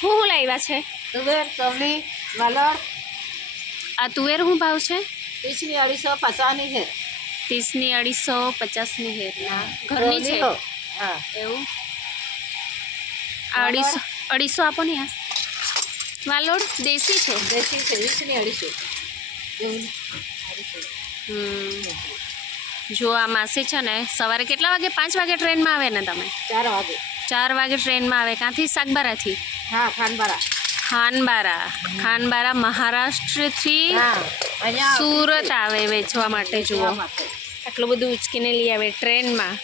હું શું લાવ્યા છે? તુવેર ચોલી વાલર આ તુવેર શું ભાવ છે? ત્રીસની અઢીસો પચાસની છે. ત્રીસની અઢીસો પચાસની હેર ઘરની છે. હા. એવું? આ અઢીસો અઢીસો આપો ને આ વાલોડ દેશી છે? દેશી છે વીસની અઢીસો. જો આ માસી છે ને સવારે કેટલા વાગે? પાંચ વાગે ટ્રેનમાં આવે ને તમે? ચાર વાગે. ચાર વાગે ટ્રેનમાં આવે. ક્યાંથી સાગબારાથી હા ખાનબારા. ખાનબારા. ખાનબારા મહારાષ્ટ્રથી સુરત આવે વેચવા માટે જુઓ. આટલું બધું ઉચકીને લઈ આવે ટ્રેનમાં.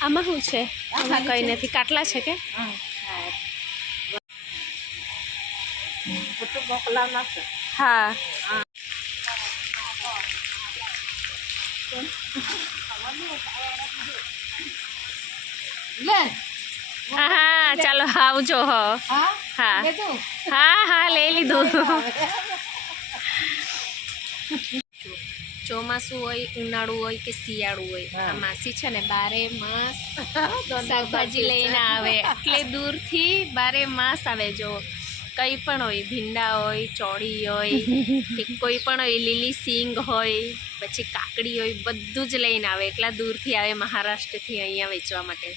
આમાં શું છે? આમાં કંઈ નથી. કાટલા છે કે? હા બધું મોકલાવ નાખશે હા લે. હા હા ચાલો આવજો હો. હા? હા. હા લઈ લીધું. ચોમાસું હોય ઉનાળુ હોય કે શિયાળુ હોય હા. આ માસી છે ને બારે માસ શાકભાજી લઈને આવે. એટલે દૂરથી બારે માસ આવે જો. કંઈ પણ હોય ભીંડા હોય ચોળી હોય કે કોઈ પણ હોય લીલી સિંગ હોય પછી કાકડી હોય બધું જ લઈને આવે એટલા દૂરથી આવે મહારાષ્ટ્રથી અહીંયા વેચવા માટે.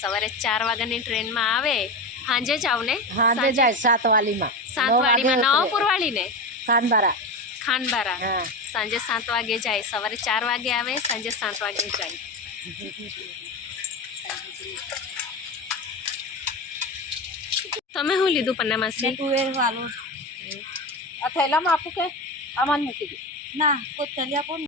સવારે ચાર વાગ્યાની ટ્રેનમાં આવે સાંજે જ આવને સાંજે જાય સાત વાલીમાં સાતવાડીમાં નવ નવાપુર વાળીને ખાનબારા. ખાનબારા. સાંજે સાત વાગે જાય સવારે ચાર વાગે આવે સાંજે સાત વાગે જાય. તમે શું લીધું પન્નામાસી તુવેર વાળું આ થેલામાં આપું કે? આમાં મૂકી દઉં ના કોઈ થેલી આપો ને.